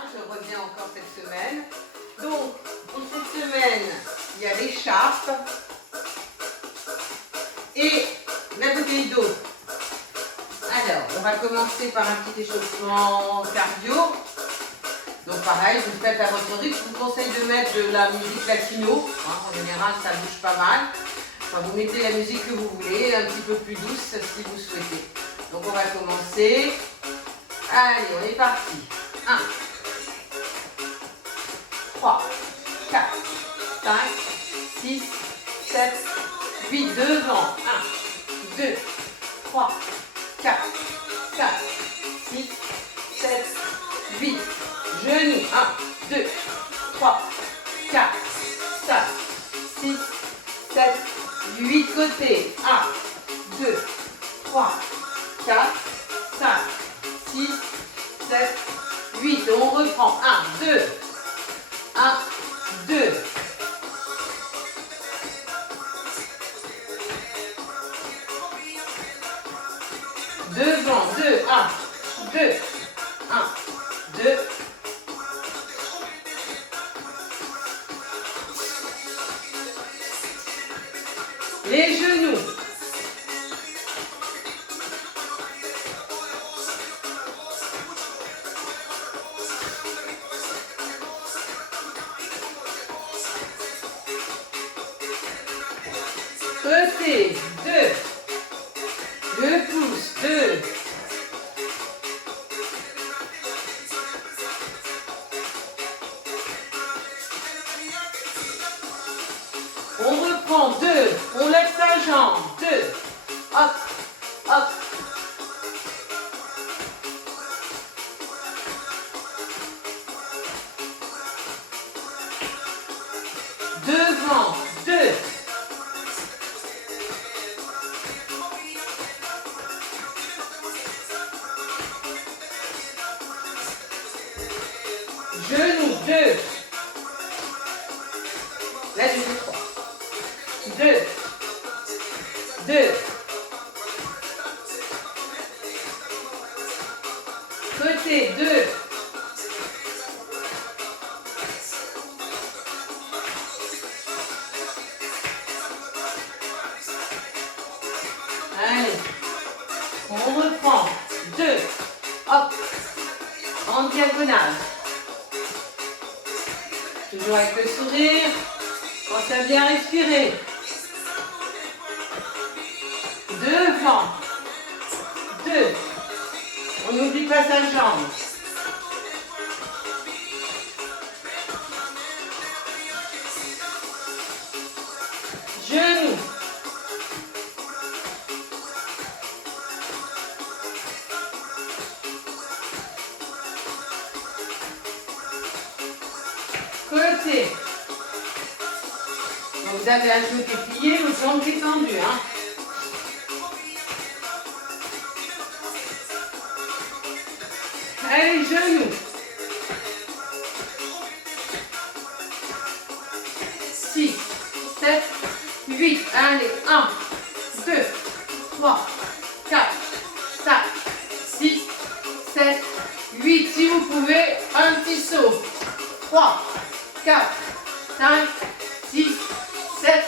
Voilà, je reviens encore cette semaine. Donc, pour cette semaine, il y a l'écharpe et la bouteille d'eau. Alors, on va commencer par un petit échauffement cardio. Donc pareil, vous faites à votre rythme. Je vous conseille de mettre de la musique latino. En général, ça bouge pas mal. Enfin, vous mettez la musique que vous voulez, un petit peu plus douce si vous souhaitez. Donc on va commencer. Allez, on est parti. 1, 3, 4, 5, 6, 7, 8. Devant. 1, 2, 3, 4, 5, 6, 7, 8. Genoux. 1, 2, 3, 4, 5, 6, 7, 8. Côtés. 1, 2, 3, 4, 5, 6, 7, 8. On reprend. 1, 2, 1, 2. Devant. 2, 1, 2, 1, 2. Les genoux. Côté. 2. Le pouce. 2. On reprend. 2. On lève sa jambe. 2. Hop, hop. Devant. 2. Genoux. 2. Là, je fais 3. 2. 2. Côté. 2. Allez. On reprend. 2. Hop. En diagonale. Toujours avec le sourire. Pensez à bien respirer. Devant. 2. On n'oublie pas sa jambe. Genoux. Côté. Donc vous avez un genou qui est plié, vos jambes qui sont tendues. Allez, genoux. 6, 7, 8. Allez, 1, 2, 3, 4, 5, 6, 7, 8. Si vous pouvez, un petit saut. 3, 4, 5, 6, 7,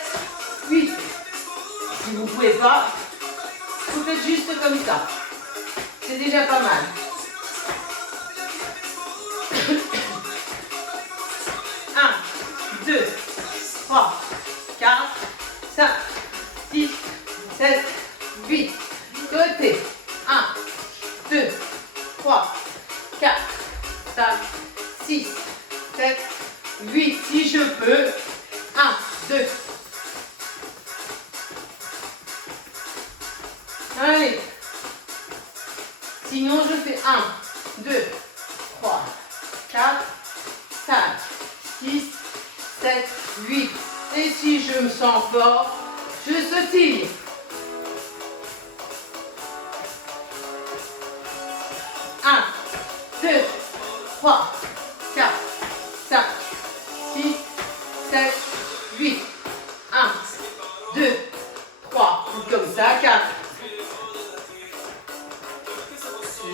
8. Si vous ne pouvez pas, vous faites juste comme ça. C'est déjà pas mal. 1, 2, 3, 4, 5, 6, 7, 8. Côté. 1, 2, 3, 4, 5, 6, 7, 8. Si je peux. 1, 2. Allez. Sinon, je fais 1, 2, 3, 4, 5, 6, 7, 8. Et si je me sens fort, je sautille. 1, 2, 3, 4, 5, 6, 7, 8. 1, 2, 3. Comme ça, 4.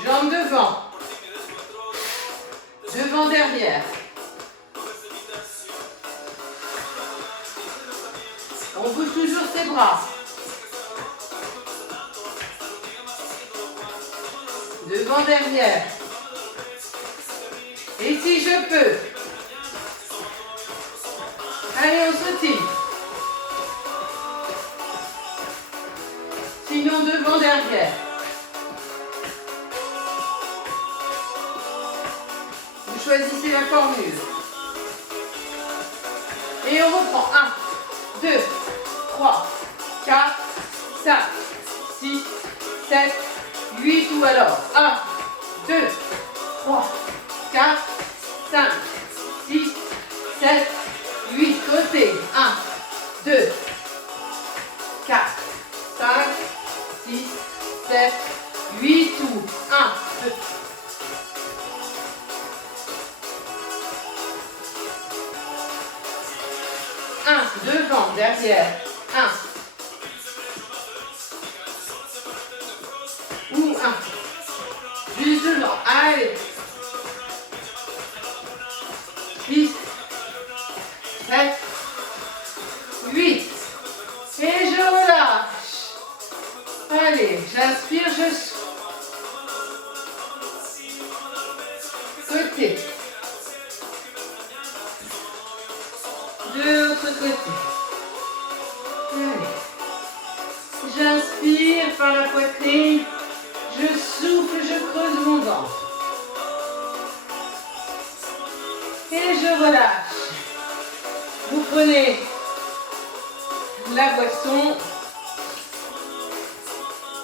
Jambes devant. devant, derrière. On bouge toujours ses bras. Devant, derrière. Et si je peux. Allez, on sautille. Sinon, devant, derrière. Vous choisissez la formule. Et on reprend. 1, 2, 3, 4, 5, 6, 7, 8 ou alors 1, 2, 3, 4, 5, 6, 7, 8. Côté. 1, 2, 4, 5, 6, 7, 8 ou 1, 2. Devant, derrière. 1. Ou 1. Juste devant. Allez. 6, 7, 8. Et je relâche. Allez, j'inspire, je souffle. Côté. De l'autre côté. Allez. J'inspire par la poitrine. Je souffle, je creuse mon ventre. Et je relâche. Vous prenez la boisson.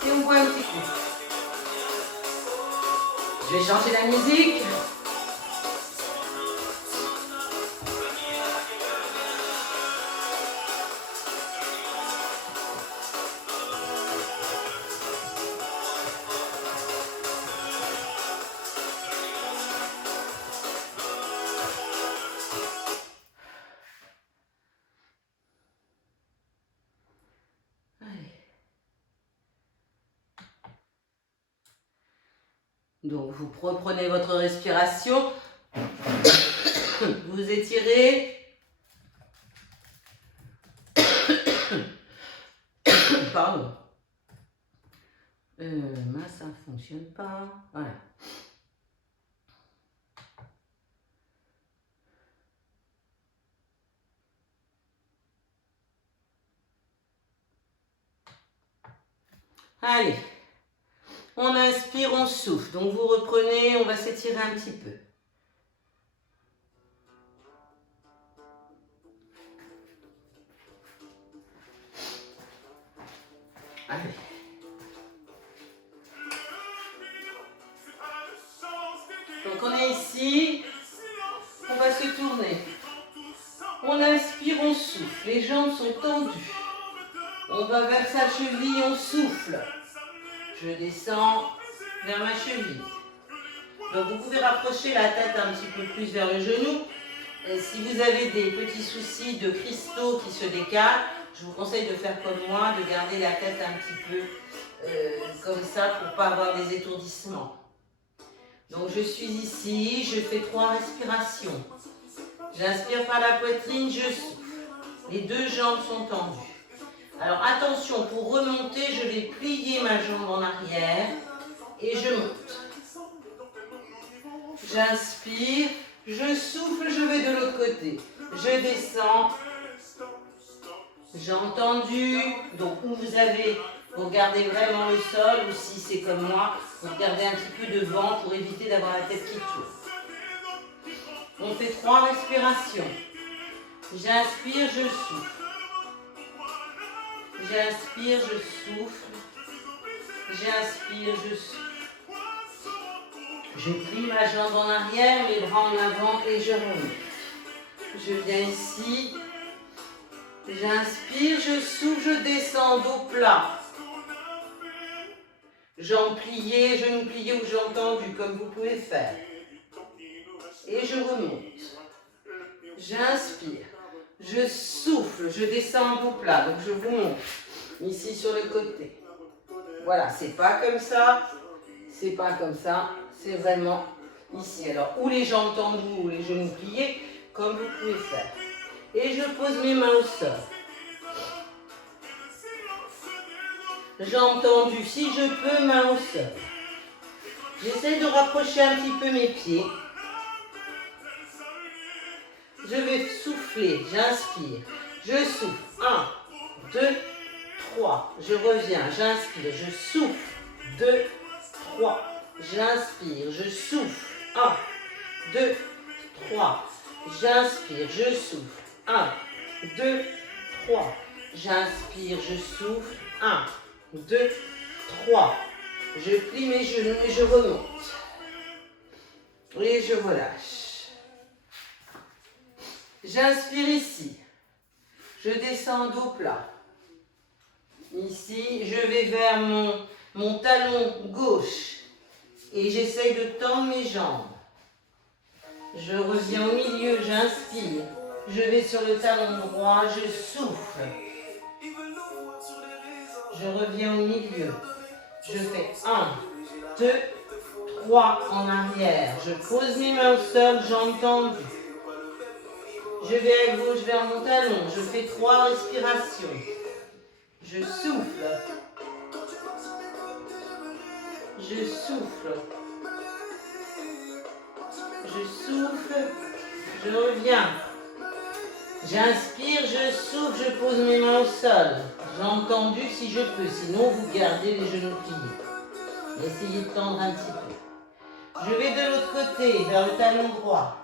Et on boit un petit coup. Je vais changer la musique. Donc, vous reprenez votre respiration, vous étirez, pardon, ça ne fonctionne pas, voilà. Allez. On inspire, on souffle. Donc vous reprenez, on va s'étirer un petit peu. Allez. Donc on est ici. On va se tourner. On inspire, on souffle. Les jambes sont tendues. On va vers sa cheville, on souffle. Je descends vers ma cheville. Donc vous pouvez rapprocher la tête un petit peu plus vers le genou. Et si vous avez des petits soucis de cristaux qui se décalent, je vous conseille de faire comme moi, de garder la tête un petit peu comme ça pour ne pas avoir des étourdissements. Donc je suis ici, je fais 3 respirations. J'inspire par la poitrine, je souffle. Les 2 jambes sont tendues. Alors attention, pour remonter, je vais plier ma jambe en arrière et je monte. J'inspire, je souffle, je vais de l'autre côté. Je descends. J'ai entendu. Donc où vous regardez vraiment le sol, ou si c'est comme moi, vous regardez un petit peu devant pour éviter d'avoir la tête qui tourne. On fait 3 respirations. J'inspire, je souffle. J'inspire, je souffle. J'inspire, je souffle. Je plie ma jambe en arrière, mes bras en avant et je remonte. Je viens ici. J'inspire, je souffle, je descends dos plat. Jambes pliées, genoux pliés ou jambes tendues, comme vous pouvez faire. Et je remonte. J'inspire. Je souffle, je descends dos plat. Donc je vous montre. Ici sur le côté. Voilà, c'est pas comme ça. C'est pas comme ça. C'est vraiment Ici, alors, ou les jambes tendues ou les genoux pliés, comme vous pouvez faire. Et je pose mes mains au sol. Jambes tendues, si je peux, mains au sol. J'essaie de rapprocher un petit peu mes pieds. Je vais souffler, j'inspire. Je souffle. 1, 2, 3. Je reviens, j'inspire, je souffle. 2, 3. J'inspire, je souffle. 1, 2, 3. J'inspire, je souffle. 1, 2, 3. J'inspire, je souffle. 1, 2, 3. Je plie mes genoux et je remonte. Et je relâche. J'inspire ici. Je descends dos plat. Ici, je vais vers mon talon gauche. Et j'essaye de tendre mes jambes. Je reviens au milieu, j'inspire. Je vais sur le talon droit, je souffle. Je reviens au milieu. Je fais 1, 2, 3 en arrière. Je pose mes mains au sol, jambes tendues. Je vais à gauche vers mon talon. Je fais 3 respirations. Je souffle. Je souffle. Je souffle. Je reviens. J'inspire, je souffle, je pose mes mains au sol. Jambes tendues si je peux, sinon vous gardez les genoux pliés. Essayez de tendre un petit peu. Je vais de l'autre côté, vers le talon droit.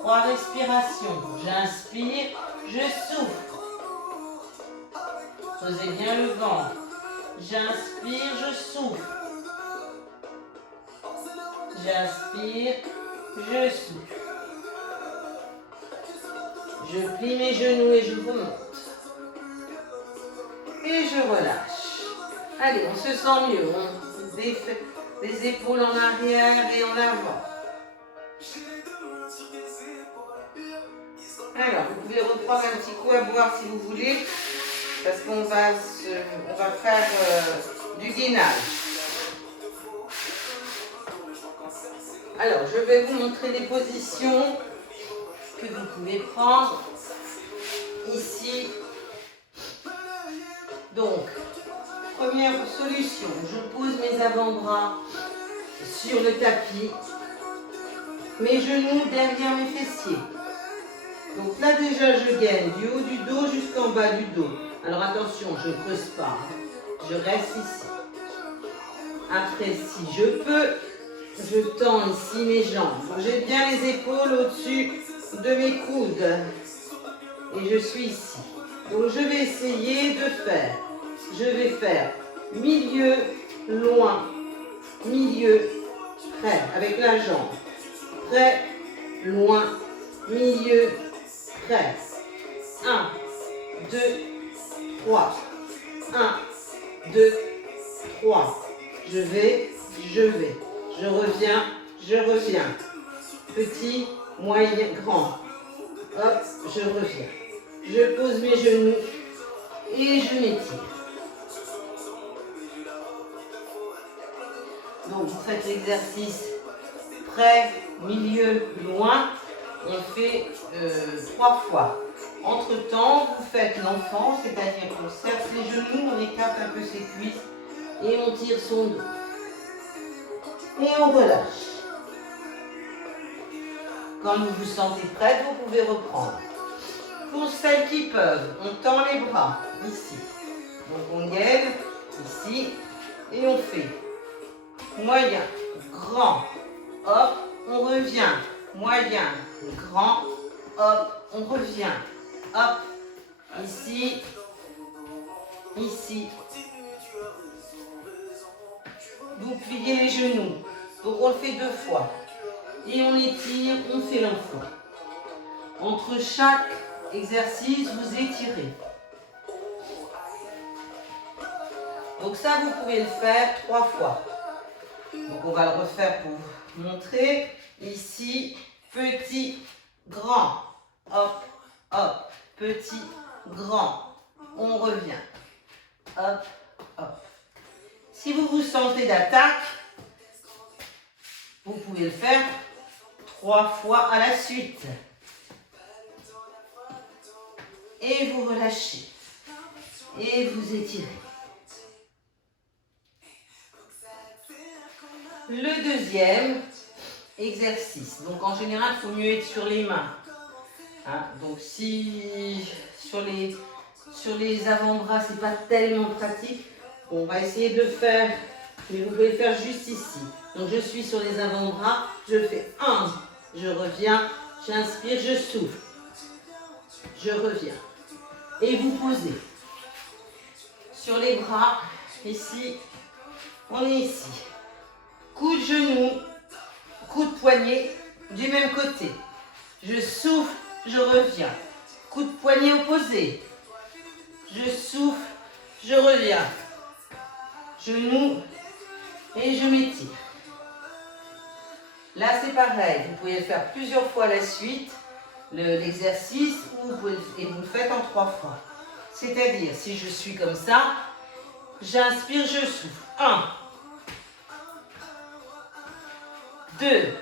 3 respirations. J'inspire, je souffle. Posez bien le ventre. J'inspire, je souffle. J'inspire, je souffle. Je plie mes genoux et je remonte. Et je relâche. Allez, on se sent mieux. On défait les épaules en arrière et en avant. Alors, vous pouvez reprendre un petit coup à boire si vous voulez, parce qu'on va faire du gainage. Alors, je vais vous montrer les positions que vous pouvez prendre ici. Donc, première solution, je pose mes avant-bras sur le tapis, mes genoux derrière mes fessiers. Donc là déjà je gaine du haut du dos jusqu'en bas du dos. Alors attention, je ne creuse pas, je reste ici. Après, si je peux, je tends ici mes jambes. J'ai bien les épaules au-dessus de mes coudes. Et je suis ici. Donc je vais essayer de faire. Je vais faire milieu, loin, milieu, près, avec la jambe. Près, loin, milieu, près. 1, 2, 3. 1, 2, 3. Je vais. Je reviens, Petit, moyen, grand. Hop, je reviens. Je pose mes genoux et je m'étire. Donc vous faites l'exercice près, milieu, loin. On fait 3 fois. Entre-temps, vous faites l'enfant, c'est-à-dire qu'on serre les genoux, on écarte un peu ses cuisses et on tire son dos. Et on relâche. Quand vous vous sentez prête, vous pouvez reprendre. Pour celles qui peuvent, on tend les bras ici. Donc on gaine ici et on fait moyen, grand, hop, on revient. Moyen, grand, hop, on revient. Hop, ici, ici. Vous pliez les genoux. Donc on le fait 2 fois. Et on étire, on fait l'enfant. Entre chaque exercice, vous étirez. Donc ça, vous pouvez le faire 3 fois. Donc on va le refaire pour vous montrer. Ici, petit, grand. Hop, hop. Petit, grand. On revient. Hop, hop. Si vous vous sentez d'attaque, vous pouvez le faire 3 fois à la suite. Et vous relâchez. Et vous étirez. Le deuxième exercice. Donc en général, il faut mieux être sur les mains. Hein, donc si sur les avant-bras, c'est pas tellement pratique, on va essayer de le faire, mais vous pouvez le faire juste ici. Donc je suis sur les avant-bras, je fais 1, je reviens, j'inspire, je souffle, je reviens. Et vous posez. Sur les bras, ici, on est ici. Coup de genou, coup de poignet du même côté. Je souffle, je reviens. Coup de poignet opposé. Je souffle, je reviens. Genou et je m'étire. Là, c'est pareil. Vous pouvez le faire plusieurs fois à la suite, l'exercice, et vous le faites en 3 fois. C'est-à-dire, si je suis comme ça, j'inspire, je souffle. 1, 2,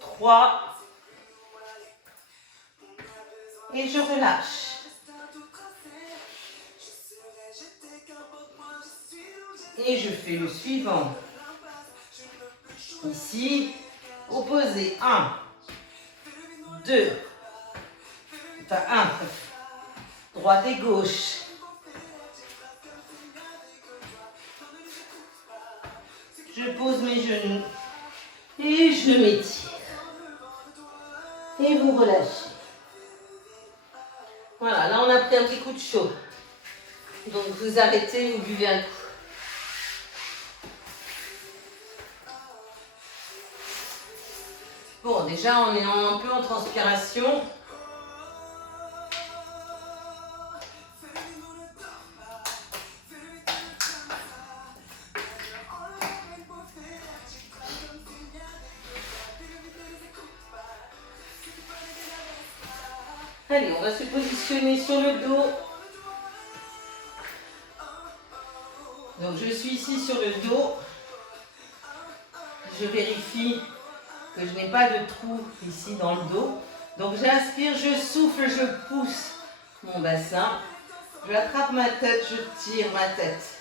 3, et je relâche. Et je fais le suivant. Ici, opposé. 1, 2, enfin 1, droite et gauche. Je pose mes genoux et je m'étire. Et vous relâchez. Voilà, là on a pris un petit coup de chaud. Donc vous arrêtez, vous buvez un coup. Bon, déjà on est un peu en transpiration. Allez, on va se positionner sur le dos. Donc je suis ici sur le dos. Je vérifie que je n'ai pas de trou ici dans le dos. Donc j'inspire, je souffle, je pousse mon bassin. J'attrape ma tête, je tire ma tête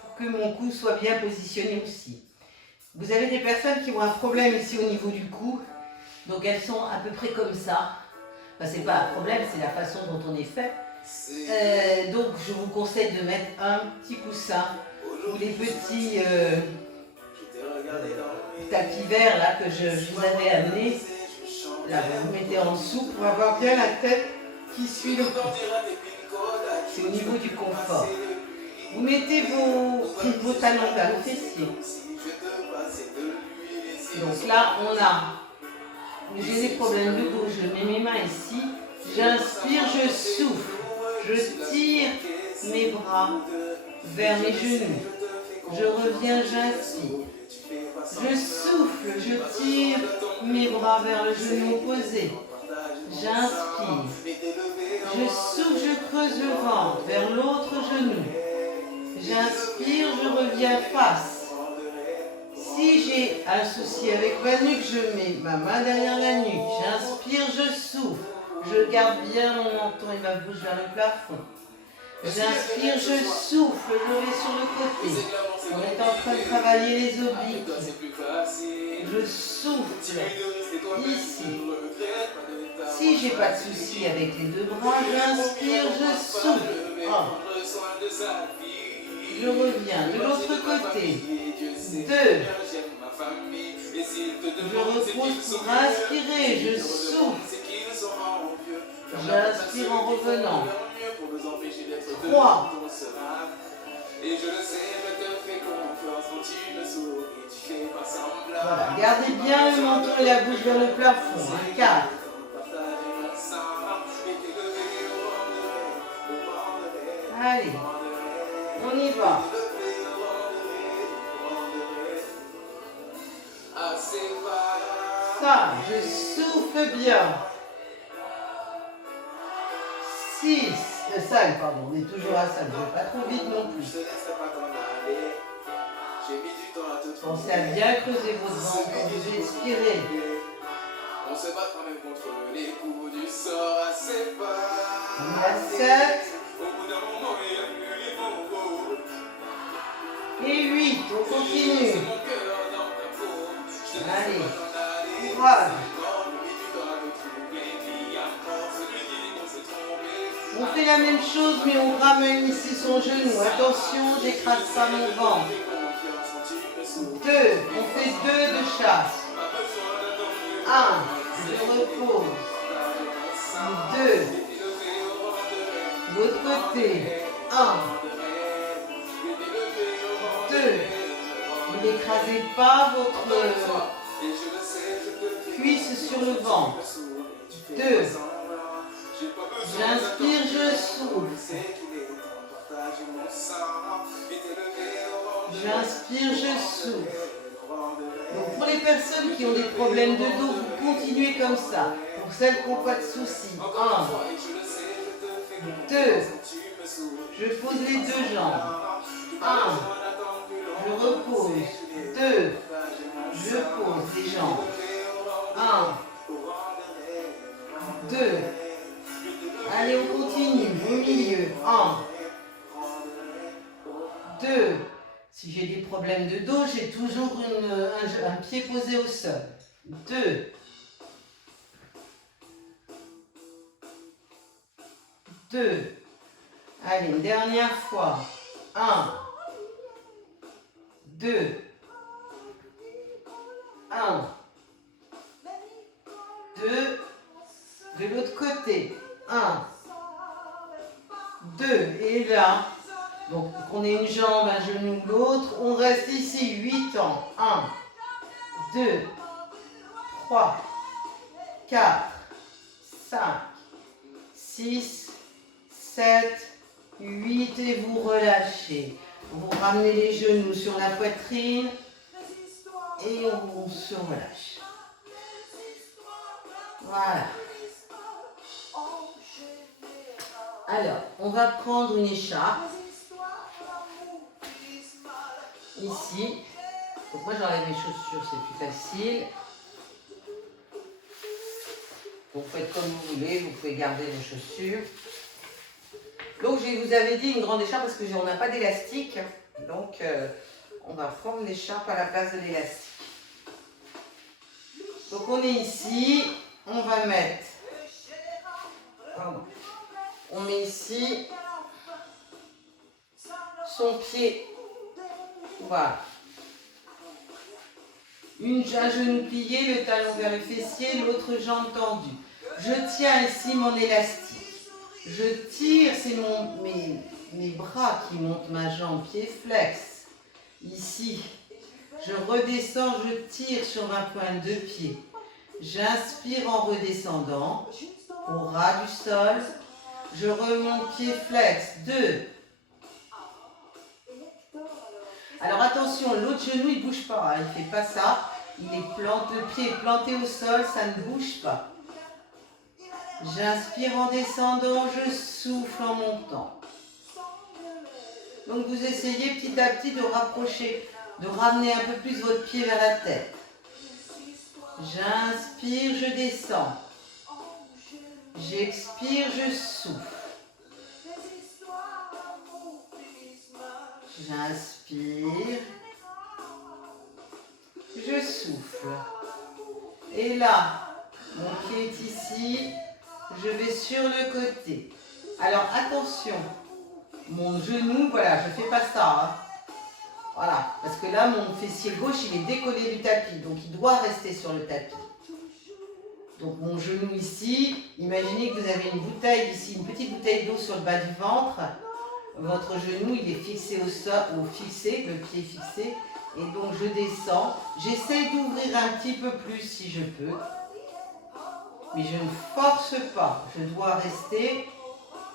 pour que mon cou soit bien positionné aussi. Vous avez des personnes qui ont un problème ici au niveau du cou. Donc elles sont à peu près comme ça. Enfin, c'est pas un problème, c'est la façon dont on est fait. Donc je vous conseille de mettre un petit coussin ou les petits tapis verts là que je vous avais amené. Là vous mettez en dessous pour avoir bien la tête qui suit le cou. C'est au niveau du confort. Vous mettez vos talons vers le fessier. Donc là on a, j'ai des problèmes de dos, je mets mes mains ici. J'inspire, je souffle, je tire mes bras vers mes genoux. Je reviens, j'inspire. Je souffle, je tire mes bras vers le genou opposé. J'inspire. Je souffle, je creuse le ventre vers l'autre genou. J'inspire, je reviens face. Si j'ai un souci avec ma nuque, je mets ma main derrière la nuque. J'inspire, je souffle. Je garde bien mon menton et ma bouche vers le plafond. J'inspire, je souffle, je vais sur le côté. On est en train de travailler les obliques. Je souffle ici. Si j'ai pas de souci avec les deux bras, j'inspire, je souffle. 1. Je reviens de l'autre côté. 2. Je repose pour inspirer, je souffle. J'inspire en revenant. 3. Voilà, gardez bien le menton et la bouche vers le plafond. 4. Allez, on y va. Ça, je souffle bien. 6. 5, pardon, on est toujours à 5, je ne vais pas trop vite non plus. Pensez à bien creuser votre ventre quand vous expirez. On se battra même contre les coups du sort assez bas. On est à 7. Au bout d'un moment, il n'y a plus les mots. Et 8, on continue. C'est mon cœur dans ta peau. Je te laisse Allez, pas t'en aller. courage. Tu dois le trouver. Qui a mort, celui qui dit qu'on s'est trompé. On fait la même chose, mais on ramène ici son genou. Attention, j'écrase pas mon ventre. 2, on fait 2 de chasse. 1, je repose. 2, l'autre côté. 1, 2. Vous n'écrasez pas votre cuisse sur le ventre. 2. J'inspire, je souffle. J'inspire, je souffle. Donc pour les personnes qui ont des problèmes de dos, vous continuez comme ça. Pour celles qui n'ont pas de soucis. 1, 2. Je pose les 2 jambes. 1. Je repose. 2. Je pose les jambes. 1, 2. Allez, on continue. Au milieu. 1, 2. Si j'ai des problèmes de dos, j'ai toujours un pied posé au sol. 2. 2. Allez, une dernière fois. 1, 2. 1, 2. De l'autre côté. 1, 2. Et là, donc on ait une jambe, un genou, l'autre. On reste ici 8 ans. 1, 2, 3, 4, 5, 6, 7, 8 et vous relâchez. Vous ramenez les genoux sur la poitrine et on se relâche. Voilà. Alors, on va prendre une écharpe. Ici. Donc moi j'enlève mes chaussures, c'est plus facile. Vous faites comme vous voulez, vous pouvez garder vos chaussures. Donc je vous avais dit une grande écharpe parce qu'on n'a pas d'élastique. Donc on va prendre l'écharpe à la place de l'élastique. Donc on est ici, on va mettre, on met ici son pied, voilà. Un genou plié, le talon vers le fessier, l'autre jambe tendue. Je tiens ici mon élastique. Je tire, c'est mes bras qui montent ma jambe, pied flex. Ici, je redescends, je tire sur ma pointe de pied. J'inspire en redescendant au ras du sol. Je remonte pied flex. 2. Alors attention, l'autre genou il ne bouge pas, hein, il ne fait pas ça. Il est planté, le pied est planté au sol, ça ne bouge pas. J'inspire en descendant, je souffle en montant. Donc vous essayez petit à petit de rapprocher, de ramener un peu plus votre pied vers la tête. J'inspire, je descends. J'expire, je souffle. J'inspire. Je souffle. Et là, mon pied est ici. Je vais sur le côté. Alors attention, mon genou, voilà, je ne fais pas ça. Hein. Voilà, parce que là, mon fessier gauche, il est décollé du tapis. Donc, il doit rester sur le tapis. Donc, mon genou ici, imaginez que vous avez une bouteille ici, une petite bouteille d'eau sur le bas du ventre. Votre genou, il est fixé au sol, le pied est fixé. Et donc, je descends. J'essaye d'ouvrir un petit peu plus si je peux. Mais je ne force pas. Je dois rester.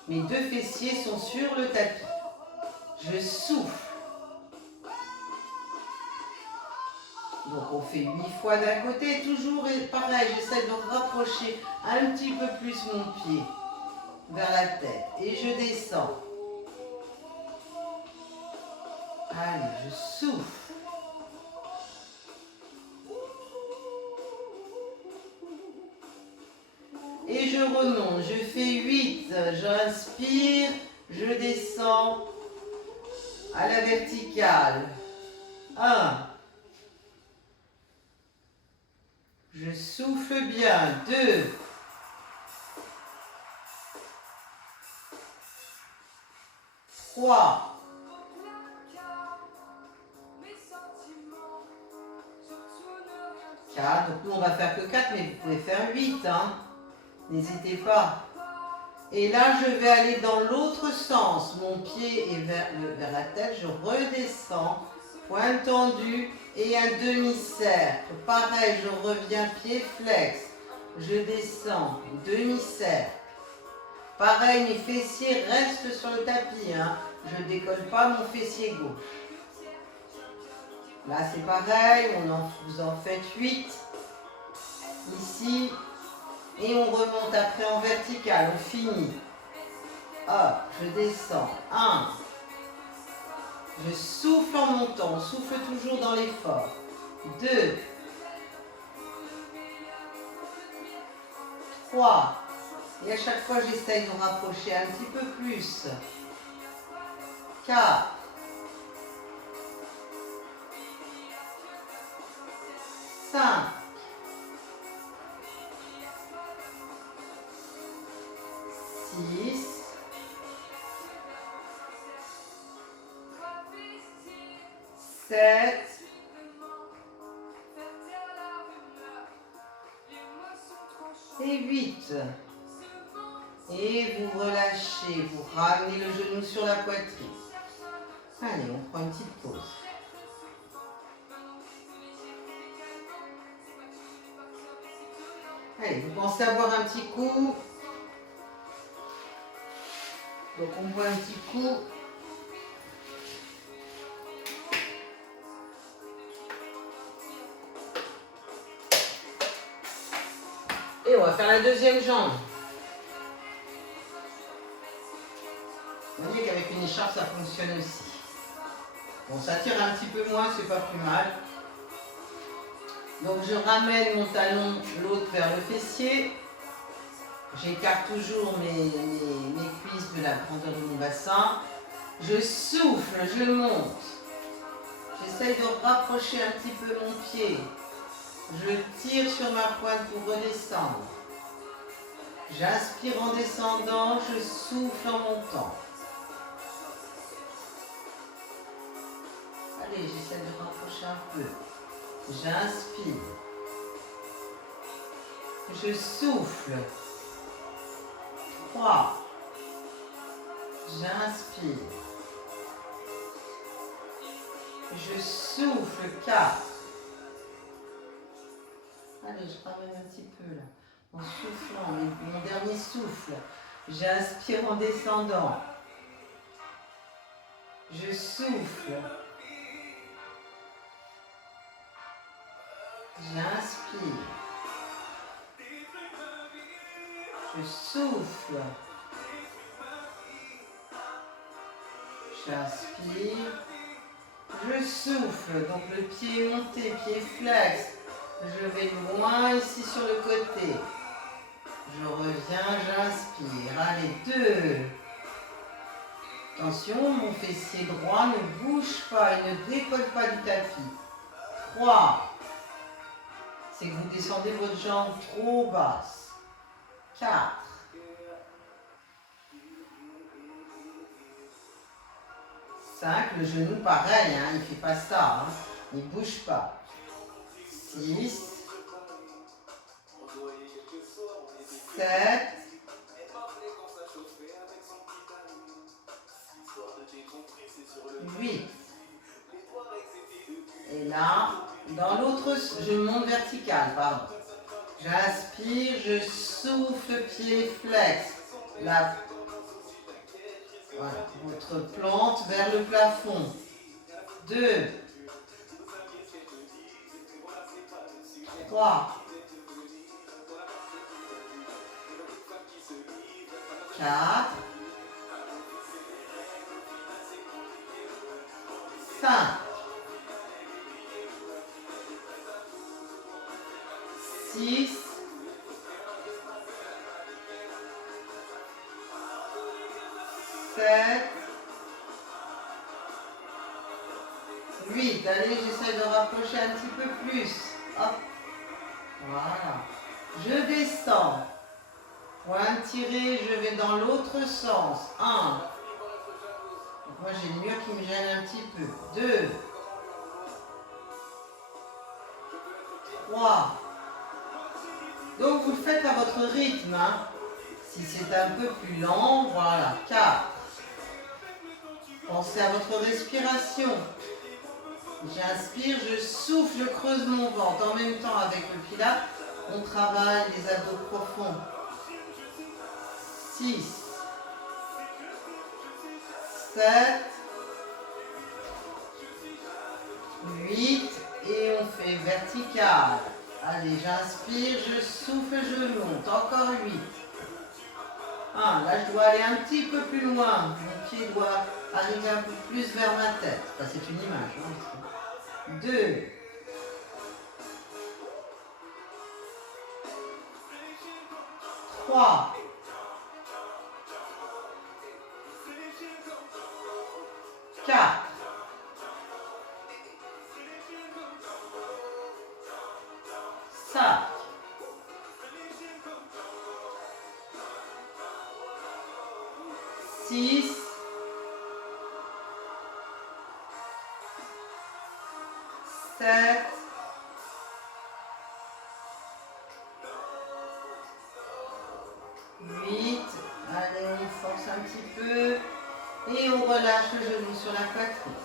Mes 2 fessiers sont sur le tapis. Je souffle. Donc on fait 8 fois d'un côté, toujours pareil, j'essaie de rapprocher un petit peu plus mon pied vers la tête. Et je descends. Allez, je souffle. remonte. Je fais 8. J'inspire. Je descends à la verticale. 1. Je souffle bien. 2. 3. 4. Donc nous on va faire que 4, mais vous pouvez faire 8. Hein. N'hésitez pas. Et là je vais aller dans l'autre sens. Mon pied est vers la tête. Je redescends. Poing tendu et un demi-cercle. Pareil, je reviens pied flex. Je descends. Demi-cercle. Pareil, mes fessiers restent sur le tapis. Hein. Je ne décolle pas mon fessier gauche. Là, c'est pareil. Vous en faites 8. Ici. Et on remonte après en vertical. On finit. Hop, je descends. 1. Je souffle en montant. On souffle toujours dans l'effort. 2. 3. Et à chaque fois, j'essaye de rapprocher un petit peu plus. 4. 5. 6. 7. Et 8. Et vous relâchez, vous ramenez le genou sur la poitrine. Allez, on prend une petite pause. Allez, vous pensez avoir un petit coup. Donc on boit un petit coup. Et on va faire la deuxième jambe. Vous voyez qu'avec une écharpe, ça fonctionne aussi. Bon, ça tire un petit peu moins, c'est pas plus mal. Donc je ramène mon talon, l'autre vers le fessier. J'écarte toujours mes cuisses de la grandeur de mon bassin. Je souffle, je monte. J'essaye de rapprocher un petit peu mon pied. Je tire sur ma pointe pour redescendre. J'inspire en descendant, je souffle en montant. Allez, j'essaie de rapprocher un peu. J'inspire. Je souffle. 3. J'inspire. Je souffle. 4. Allez, je ramène un petit peu là. En soufflant, mon dernier souffle. J'inspire en descendant. Je souffle. J'inspire. Je souffle. J'inspire. Je souffle. Donc le pied est monté, pied flex. Je vais loin ici sur le côté. Je reviens, j'inspire. Allez, 2. Attention, mon fessier droit ne bouge pas, il ne décolle pas du tapis. 3. C'est que vous descendez votre jambe trop basse. 4. 5. Le genou, pareil, hein, il ne fait pas ça. Hein, il ne bouge pas. 6. 7. 8. Et là, dans l'autre, je monte vertical, pardon. J'inspire, je souffle, pied flex. Voilà, votre plante vers le plafond. 2. 3. 4. 5. 6. Allez, j'essaie de rapprocher un petit peu plus. Hop. Voilà. Je descends. Point tiré, je vais dans l'autre sens. 1. Moi, j'ai le mur qui me gêne un petit peu. 2. 3. Donc, vous le faites à votre rythme. Hein. Si c'est un peu plus lent, voilà. 4. Pensez à votre respiration. J'inspire, je souffle, je creuse mon ventre. En même temps, avec le pilates, on travaille les abdos profonds. 6, 7, 8 et on fait vertical. Allez, j'inspire, je souffle, je monte. Encore 8. Là, je dois aller un petit peu plus loin. Mon pied doit arriver un peu plus vers ma tête. Enfin, c'est une image. Hein. 2. 3. 4. 5. 6. 7. 8. Allez, on force un petit peu. Et on relâche le genou sur la poitrine.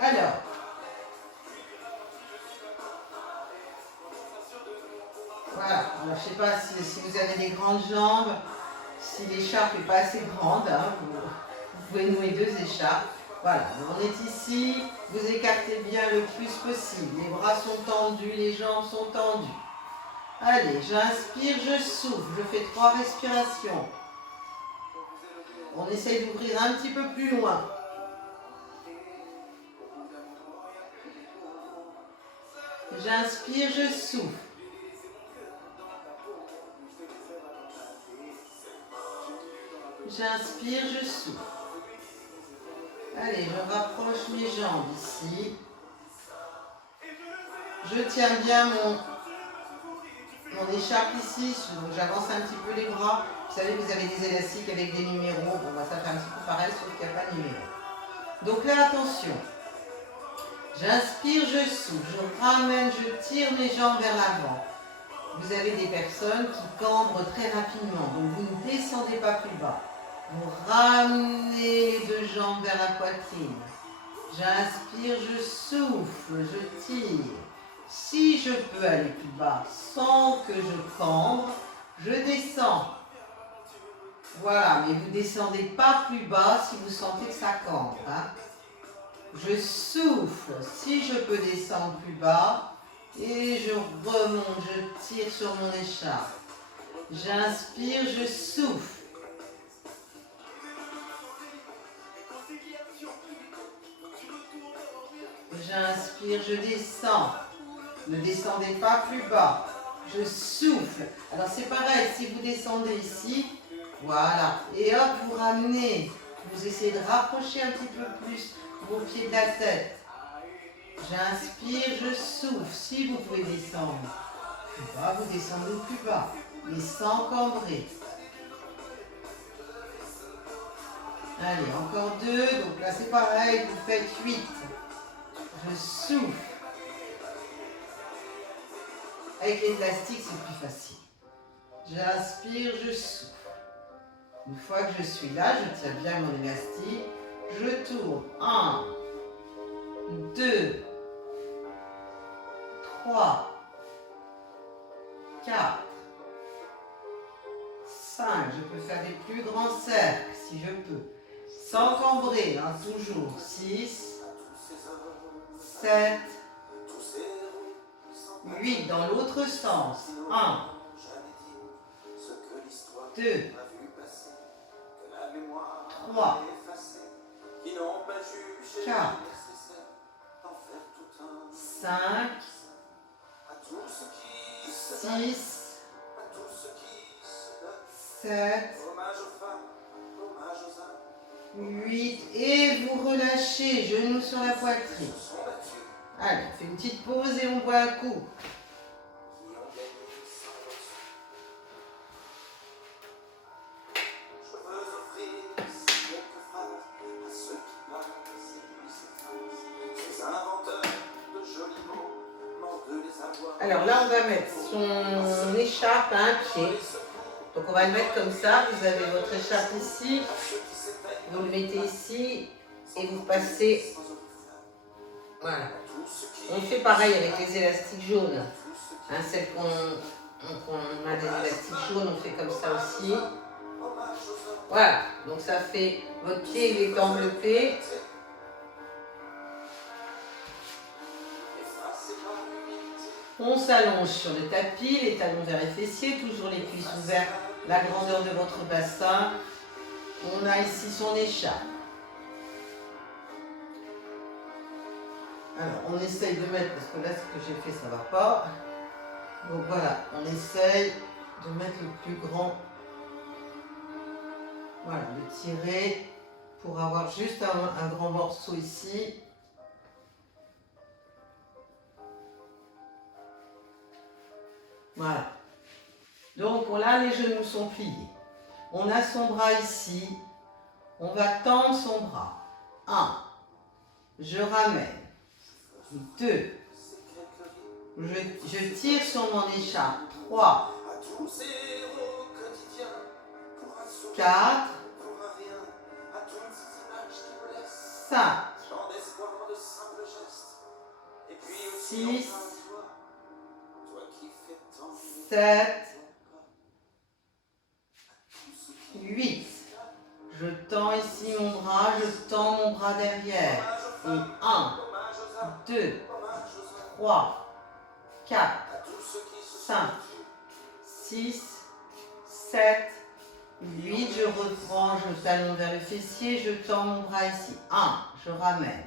Alors, voilà. Alors, je ne sais pas si vous avez des grandes jambes, si l'écharpe n'est pas assez grande, hein, vous pouvez nouer 2 écharpes. Voilà, on est ici, vous écartez bien le plus possible. Les bras sont tendus, les jambes sont tendues. Allez, j'inspire, je souffle, je fais 3 respirations. On essaye d'ouvrir un petit peu plus loin. J'inspire, je souffle. J'inspire, je souffle. Allez, je rapproche mes jambes ici. Je tiens bien mon écharpe ici, donc j'avance un petit peu les bras. Vous savez, vous avez des élastiques avec des numéros. Bon, bah, ça fait un petit peu pareil, sauf qu'il n'y a pas de numéro. Donc là, attention. J'inspire, je souffle, je ramène, je tire mes jambes vers l'avant. Vous avez des personnes qui cambrent très rapidement, donc vous ne descendez pas plus bas. Vous ramenez les 2 jambes vers la poitrine. J'inspire, je souffle, je tire. Si je peux aller plus bas sans que je cambre, je descends. Voilà, mais vous ne descendez pas plus bas si vous sentez que ça cambre. Hein. Je souffle, si je peux descendre plus bas, et je remonte, je tire sur mon écharpe. J'inspire, je souffle. J'inspire, je descends. Ne descendez pas plus bas. Je souffle. Alors c'est pareil, si vous descendez ici, voilà. Et hop, vous ramenez. Vous essayez de rapprocher un petit peu plus vos pieds de la tête. J'inspire, je souffle. Si vous pouvez descendre plus bas, vous descendez plus bas. Mais sans cambrer. Allez, encore 2. Donc là c'est pareil, vous faites 8. Je souffle. Avec l'élastique, c'est plus facile. J'inspire, je souffle. Une fois que je suis là, je tiens bien mon élastique. Je tourne. 1, 2, 3, 4, 5. Je peux faire des plus grands cercles si je peux. Sans cambrer, hein, toujours. 6, 7, 8 dans l'autre sens. 1, 2, 3, 4, 5, 6, 7, 8 et vous relâchez, genoux sur la poitrine. Allez, on fait une petite pause et on boit un coup. Alors là, on va mettre son écharpe à un pied. Donc on va le mettre comme ça. Vous avez votre écharpe ici. Vous le mettez ici et vous passez. Voilà. On fait pareil avec les élastiques jaunes. Hein, celles qu'on a des élastiques jaunes, on fait comme ça aussi. Voilà. Donc ça fait, votre pied il est enveloppé. On s'allonge sur le tapis, les talons vers les fessiers, toujours les cuisses ouvertes, la grandeur de votre bassin. On a ici son écharpe. Alors, on essaye de mettre, parce que là, ce que j'ai fait, ça ne va pas. Donc voilà, on essaye de mettre le plus grand. Voilà, de tirer pour avoir juste un grand morceau ici. Voilà. Donc là, les genoux sont pliés. On a son bras ici. On va tendre son bras. 1. Je ramène. 2. Je tire sur mon écharpe. 3. 4. 5. 6. 7, 8. Je tends ici mon bras, je tends mon bras derrière. Et 1, 2, 3, 4, 5, 6, 7, 8. Je reprends, je talonne vers le fessier, je tends mon bras ici. 1, je ramène.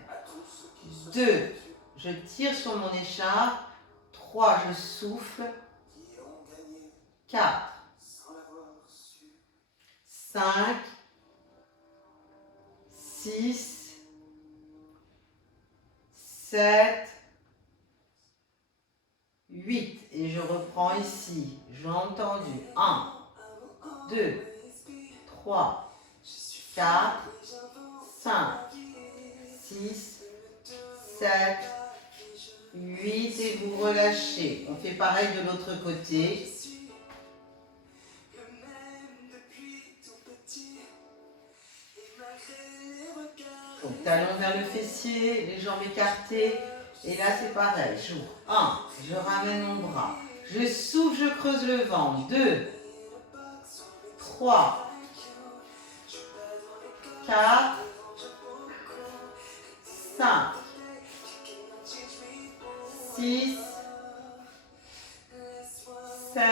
2, je tire sur mon écharpe. 3, je souffle. 4, 5, 6, 7, 8. Et je reprends ici. Jambes tendues. 1, 2, 3, 4, 5, 6, 7, 8. Et vous relâchez. On fait pareil de l'autre côté. Donc, talons vers le fessier, les jambes écartées. Et là, c'est pareil. J'ouvre. 1, je ramène mon bras. Je souffle, je creuse le ventre. 2, 3, 4, 5, 6, 7,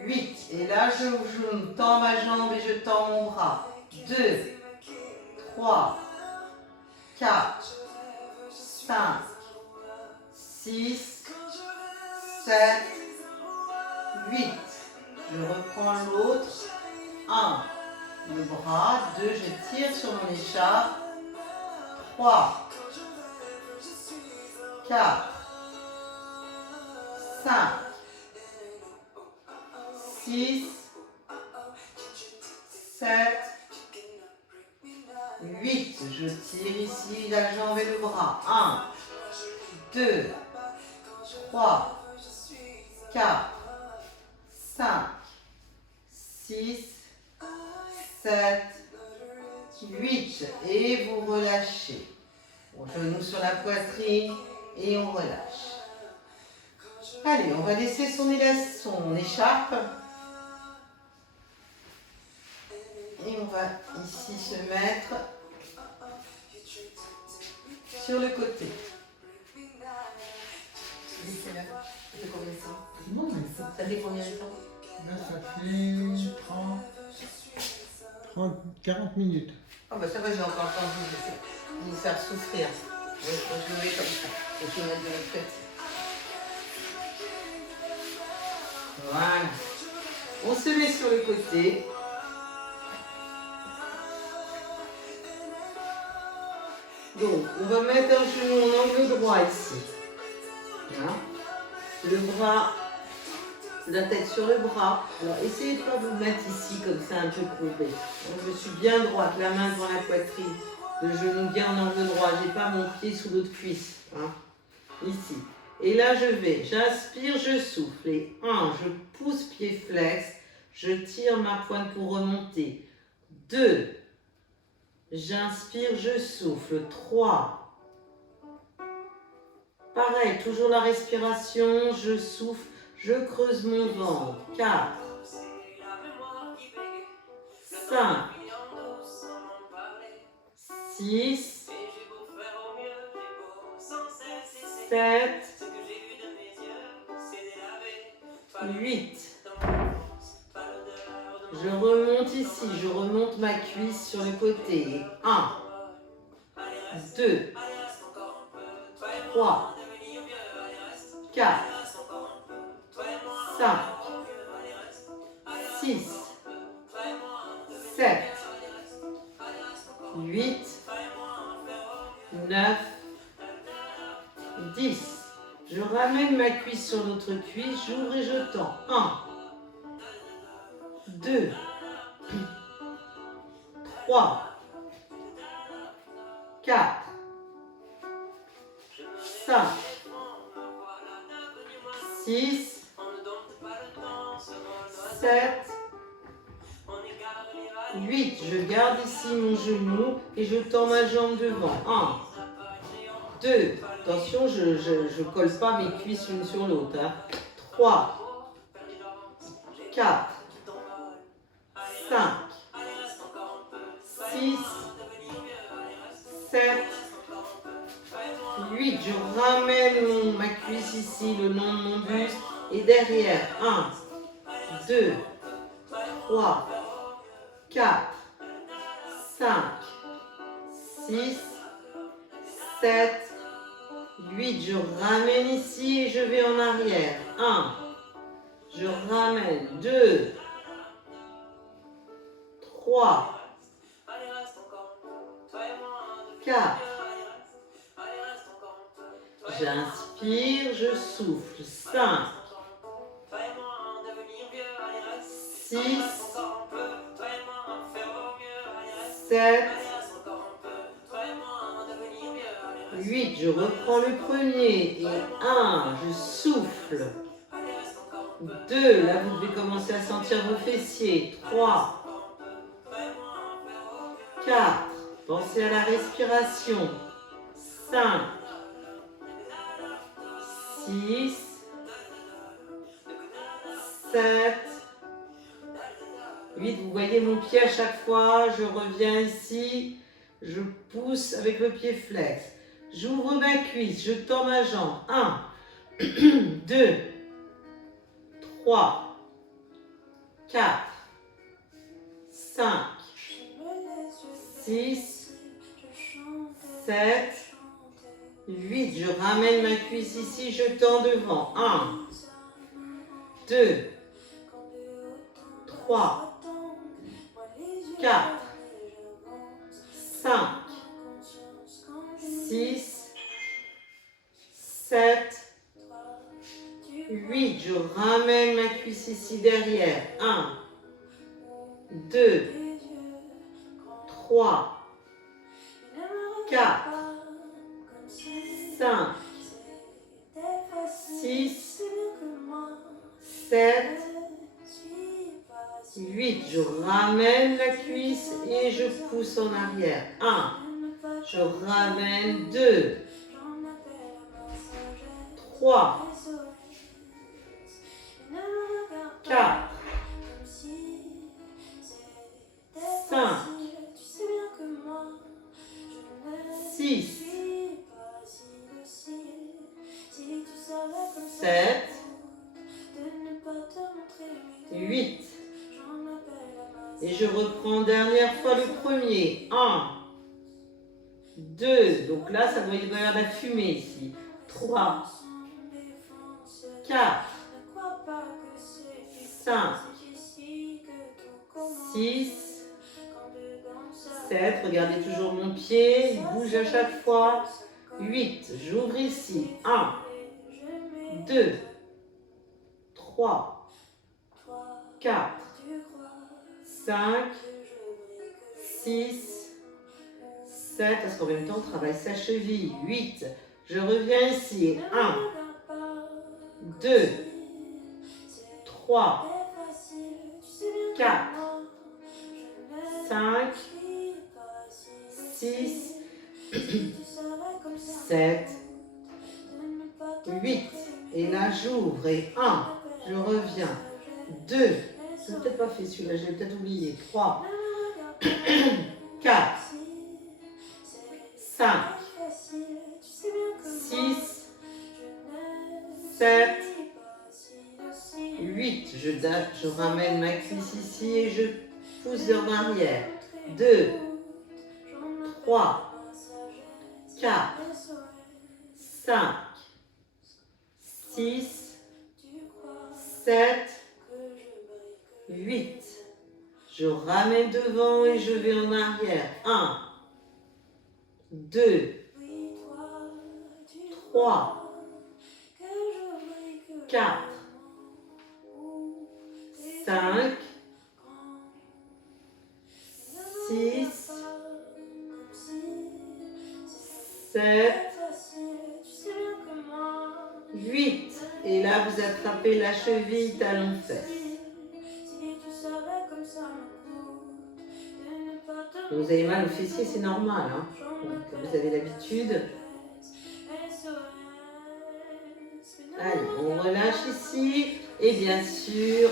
8. Et là, je tends ma jambe et je tends mon bras. 2, 3, 4, 5, 6, 7, 8. Je reprends l'autre. 1, le bras. 2, je tire sur mon écharpe. 3, 4, 5, 6, 7, 8. Je tire ici la jambe et le bras. 1, 2, 3, 4, 5, 6, 7, 8. Et vous relâchez. Genoux sur la poitrine et on relâche. Allez, on va laisser son écharpe. Et on va ici se mettre sur le côté. Ça fait combien de temps? Non, mais ça, Ça fait combien de temps? là, ça fait 30, 40 minutes. Ah bah ça va, j'ai encore le temps de nous faire souffrir. Je le mets comme ça. Et je vais mettre de l'autre côté. Voilà. On se met sur le côté. Donc, on va mettre un genou en angle droit ici. Voilà. Le bras, la tête sur le bras. Alors, essayez de ne pas vous mettre ici comme ça, un peu courbé. Donc, je suis bien droite, la main devant la poitrine, le genou bien en angle droit. Je n'ai pas mon pied sous l'autre cuisse. Hein. Ici. Et là, j'inspire, je souffle. Et 1, je pousse pied flex, je tire ma pointe pour remonter. 2, j'inspire, je souffle. 3, pareil, toujours la respiration, je souffle, je creuse mon ventre. 4, 5, 6, 7, 8. Je remonte ici, je remonte ma cuisse sur le côté. 1, 2, 3, 4, 5, 6, 7, 8, 9, 10. Je ramène ma cuisse sur l'autre cuisse, j'ouvre et je tends. 1, 2, 3, 4, 5, 6, 7, 8. Je garde ici mon genou et je tends ma jambe devant. 1, 2, attention, je ne colle pas mes cuisses l'une sur l'autre. Hein. 3, 4, 5, 6, 7, 8. Je ramène ma cuisse ici, le long de mon buste. Et derrière, 1, 2, 3, 4, 5, 6, 7, 8. Je ramène ici et je vais en arrière. 1, je ramène. 2, 3, 4. J'inspire, je souffle. 5, 6, 7, 8. Je reprends le premier. Et 1, je souffle. 2, là vous devez commencer à sentir vos fessiers. 3, 4, pensez à la respiration. 5, 6, 7, 8. Vous voyez mon pied à chaque fois. Je reviens ici. Je pousse avec le pied flex. J'ouvre ma cuisse. Je tends ma jambe. 1, 2, 3, 4, 5, 6, 7, 8. Je ramène ma cuisse ici, je tends devant. 1, 2, 3, 4, 5, 6, 7, 8. Je ramène ma cuisse ici derrière. 1, 2, 3, 4, 5, 6, 7, 8. Je ramène la cuisse et je pousse en arrière. 1, je ramène. 2, 3, 4, 5, 6, 7, 8. Et je reprends dernière fois le premier. 1, 2. Donc là, ça doit y avoir de la fumée ici. 3, 4, 5, 6, 7, regardez toujours mon pied, il bouge à chaque fois. 8, j'ouvre ici. 1, 2, 3, 4, 5, 6, 7, parce qu'en même temps, on travaille sa cheville. 8, je reviens ici. 1, 2, 3, 4, 5, 6, 7, 8. Et là, j'ouvre. Et 1, je reviens. 2, je n'ai peut-être pas fait celui-là, j'ai peut-être oublié. 3, 4, 5, 6, 7, 8. Je ramène ma cuisse ici et je pousse en arrière. 2, 3, 4, 5, 6, 7, 8. Je ramène devant et je vais en arrière. 1, 2, 3, 4, 5, 6, 7, 8. Et là, vous attrapez la cheville, talon, fesse. Vous avez mal au fessier, c'est normal. Hein. Donc, vous avez l'habitude. Allez, on relâche ici. Et bien sûr,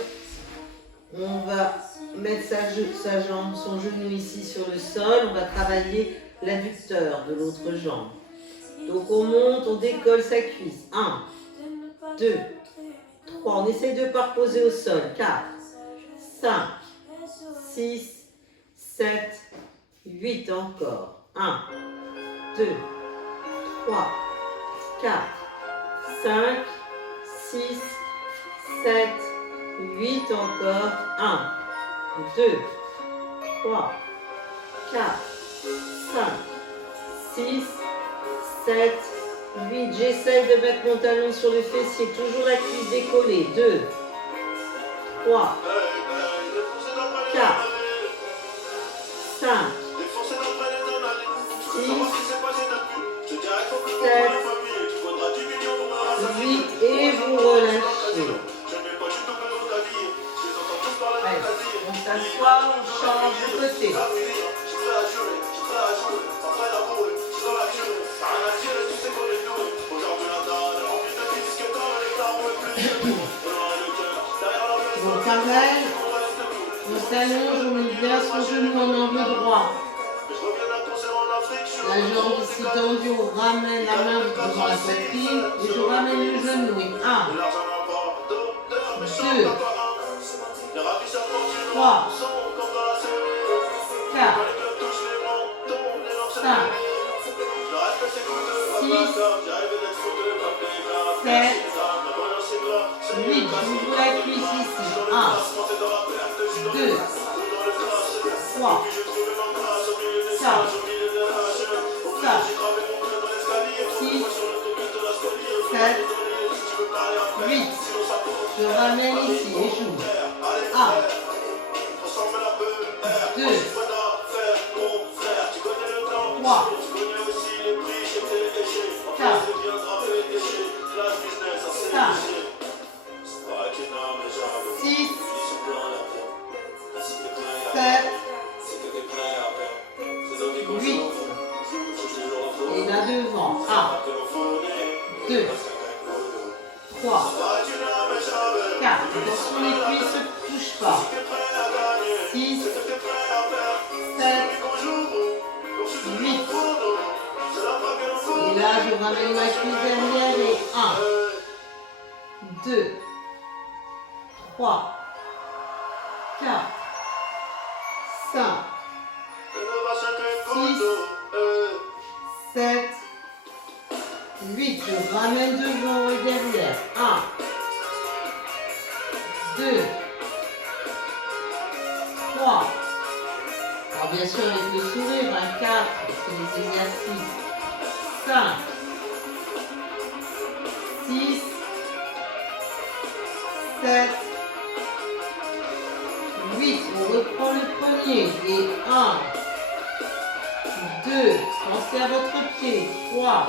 on va mettre sa jambe, son genou ici sur le sol. On va travailler l'adducteur de l'autre jambe. Donc on monte, on décolle sa cuisse. 1, 2, 3. On essaye de ne pas reposer au sol. 4, 5, 6, 7, 8 encore. 1, 2, 3, 4, 5, 6, 7, 8 encore. 1, 2, 3, 4, 5, 6, 7, 8. J'essaye de mettre mon talon sur le fessier. Toujours la cuisse décollée. 2, 3, 4, 5, 6, 7, 8 et vous relâchez. Allez, on s'assoit, on change de côté. Bon, pareil, on s'allonge, on met bien son genou en angle droit. La jambe ici tendue, on ramène la main devant la poitrine et je ramène le genou. 1, 2, 3, 4, 5, 6, 7, 8. J'ouvre la cuisse ici. 1, 2, 3, 4, 5, 6, 7, 8. Je ramène ici et j'ouvre. 1, 2, 3, 4, 5, 6, 7, 8. Et là devant. 1, 2, 3, 4. Attention, les cuisses ne touchent pas. 6, 7, 8. Et là, je ramène ma cuisse derrière et 1, 2, 3, 4, 5, 6, 7, 8. Je ramène devant et derrière. 1, 2, 3. Alors bien sûr avec le sourire. 2. Pensez à votre pied. 3,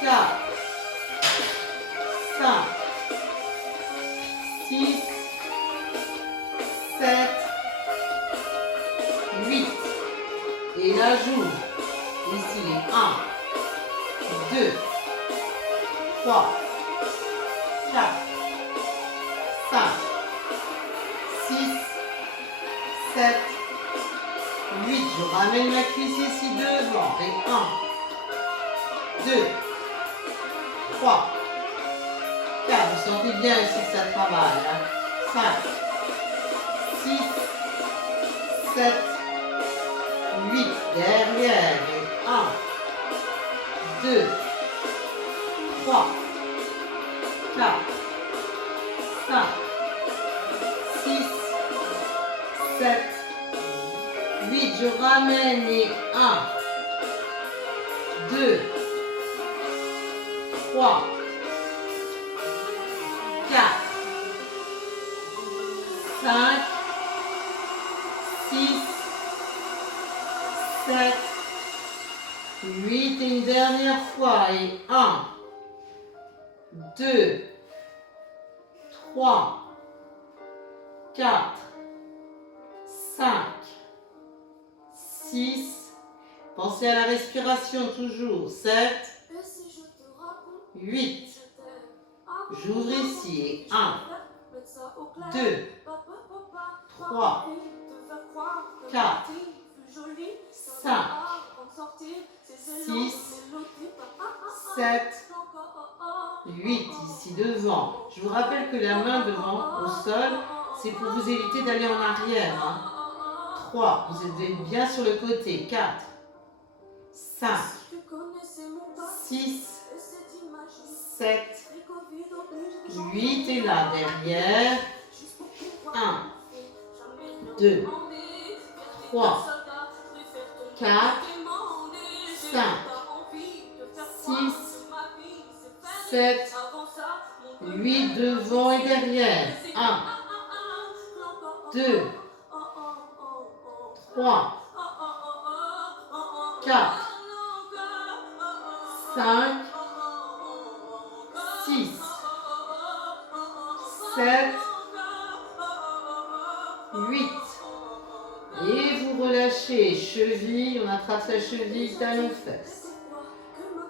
4, 5, 6, 7, 8. Et la joue. Ici, les 1, 2, 3, 4, 5, 6, 7, 8. Je ramène ma cuisse ici devant. Et 1, 2, 3, 4. Vous sentez bien ici que ça travaille. 5, 6, 7, 8. Derrière. Et 1, 2, 3, 4, 5, 6, 7, 8. Je ramène et 1, 2, 3, 4, 5, 6, 7, 8. Et une dernière fois. Et 1, 2, 3, 4, 5, 6. Pensez à la respiration toujours. 7, 8. J'ouvre ici. Et 1, 2, 3, 4, 5, 6, 7, 8. Ici devant. Je vous rappelle que la main devant, au sol, c'est pour vous éviter d'aller en arrière. 3. Vous êtes bien sur le côté. 4, 5, 6, 7, 8. Et là, derrière. 1, 2, 3, 4, 5, 6, 7, 8. Devant et derrière. 1, 2, 3, 4, 5, 6, 7, 8. Et vous relâchez. Cheville, on attrape sa cheville, talon, fesse.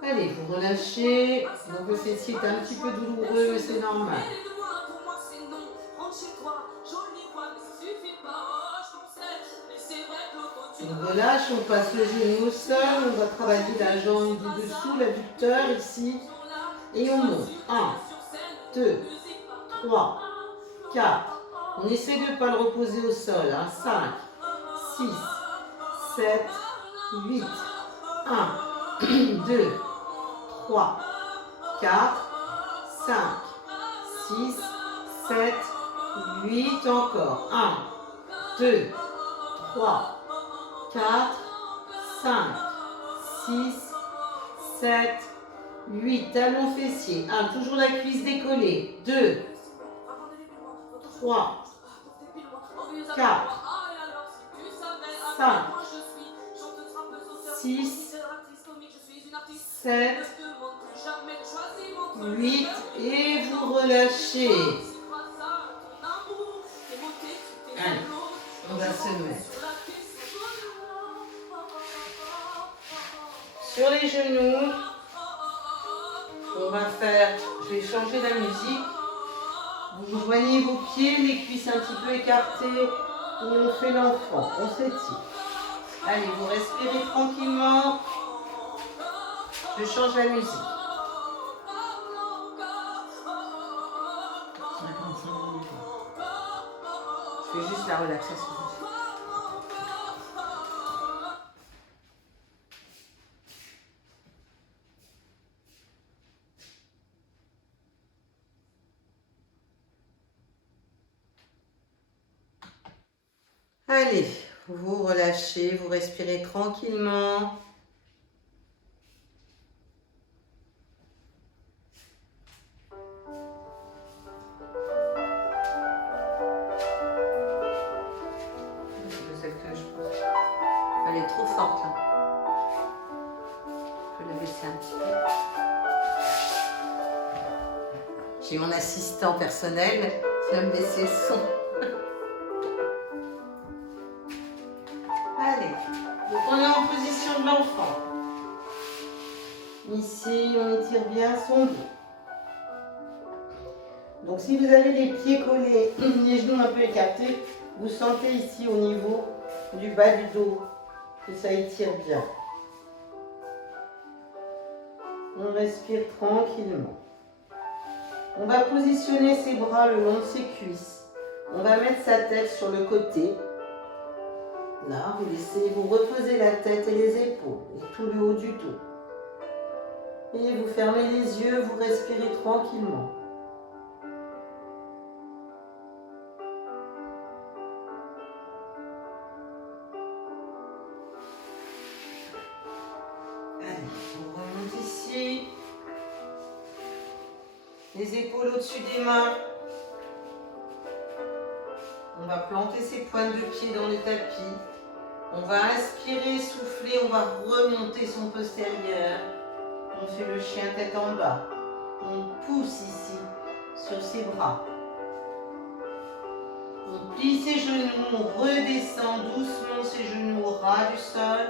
Allez, vous relâchez. Donc le fessier est un petit peu douloureux, mais c'est normal. On relâche, on passe le genou au sol, on va travailler la jambe du dessous, l'adducteur ici. Et on monte. 1, 2, 3, 4. On essaie de ne pas le reposer au sol. 5, 6, 7, 8. 1, 2, 3, 4, 5, 6, 7, 8. Encore. 1, 2, 3, 4, 5, 6, 7, 8. Talon fessier. 1. Toujours la cuisse décollée. 2, 3, 4, 5, 6, 7, 8. Et vous relâchez. Allez, on va se mettre sur les genoux. On va faire, je vais changer la musique. Vous joignez vos pieds, les cuisses un petit peu écartées. Et on fait l'enfant, on s'étire. Allez, vous respirez tranquillement. Je change la musique. 55 minutes. Je fais juste la relaxation. Allez, vous relâchez, vous respirez tranquillement. C'est celle que je pense. Elle est trop forte là. Je vais la baisser un petit peu. J'ai mon assistant personnel qui va me baisser le son. Allez, donc on est en position de l'enfant. Ici, on étire bien son dos. Donc si vous avez les pieds collés, les genoux un peu écartés, vous sentez ici au niveau du bas du dos que ça étire bien. On respire tranquillement. On va positionner ses bras le long de ses cuisses. On va mettre sa tête sur le côté. Là, vous reposez la tête et les épaules et tout le haut du dos. Et vous fermez les yeux, vous respirez tranquillement. Allez, on remonte ici. Les épaules au-dessus des mains. On va planter ses pointes de pied dans le tapis. On va inspirer, souffler, on va remonter son postérieur. On fait le chien tête en bas. On pousse ici sur ses bras. On plie ses genoux, on redescend doucement ses genoux au ras du sol.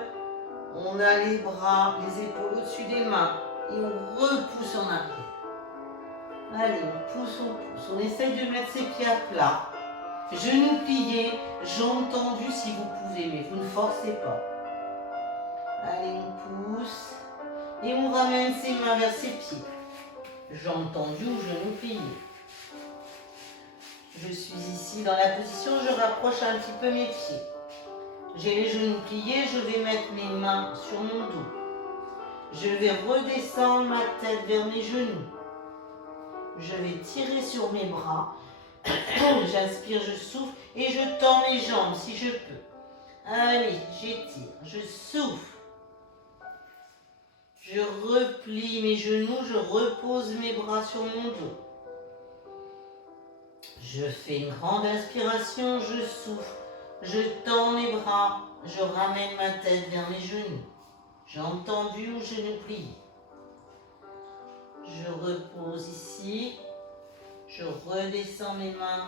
On a les bras, les épaules au-dessus des mains et on repousse en arrière. Allez, on pousse. On essaye de mettre ses pieds à plat. Genoux pliés, jambes tendues si vous pouvez, mais vous ne forcez pas. Allez, on pousse et on ramène ses mains vers ses pieds. Jambes tendues ou genoux pliés. Je suis ici dans la position, je rapproche un petit peu mes pieds. J'ai les genoux pliés, je vais mettre mes mains sur mon dos. Je vais redescendre ma tête vers mes genoux. Je vais tirer sur mes bras. J'inspire, je souffle et je tends mes jambes si je peux. Allez, j'étire, je souffle. Je replie mes genoux, je repose mes bras sur mon dos. Je fais une grande inspiration, je souffle, je tends mes bras, je ramène ma tête vers mes genoux. Jambes tendues ou genoux pliés. Je repose ici. Je redescends mes mains,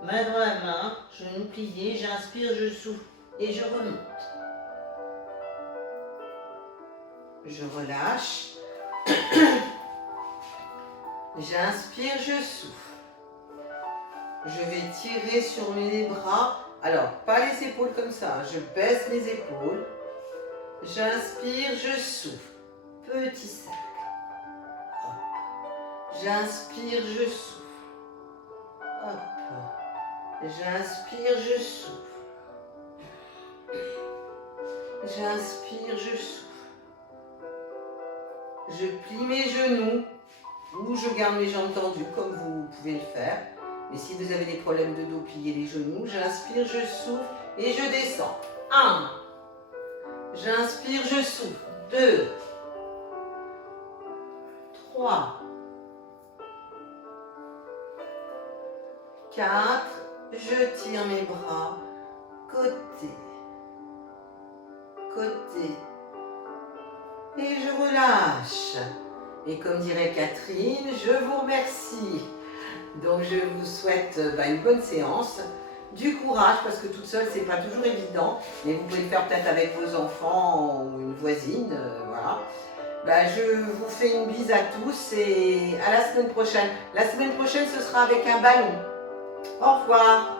main dans la main, genoux pliés, j'inspire, je souffle et je remonte. Je relâche. J'inspire, je souffle. Je vais tirer sur mes bras. Alors, pas les épaules comme ça, je baisse mes épaules. J'inspire, je souffle. Petit cercle. J'inspire, je souffle. Hop. J'inspire, je souffle. J'inspire, je souffle. Je plie mes genoux ou je garde mes jambes tendues comme vous pouvez le faire. Mais si vous avez des problèmes de dos, pliez les genoux. J'inspire, je souffle et je descends. 1. J'inspire, je souffle. 2. 3. 4, je tire mes bras, côté, côté, et je relâche. Et comme dirait Catherine, je vous remercie. Donc je vous souhaite une bonne séance, du courage, parce que toute seule, c'est pas toujours évident, mais vous pouvez le faire peut-être avec vos enfants ou une voisine, voilà. Je vous fais une bise à tous et à la semaine prochaine. La semaine prochaine, ce sera avec un ballon. Au revoir.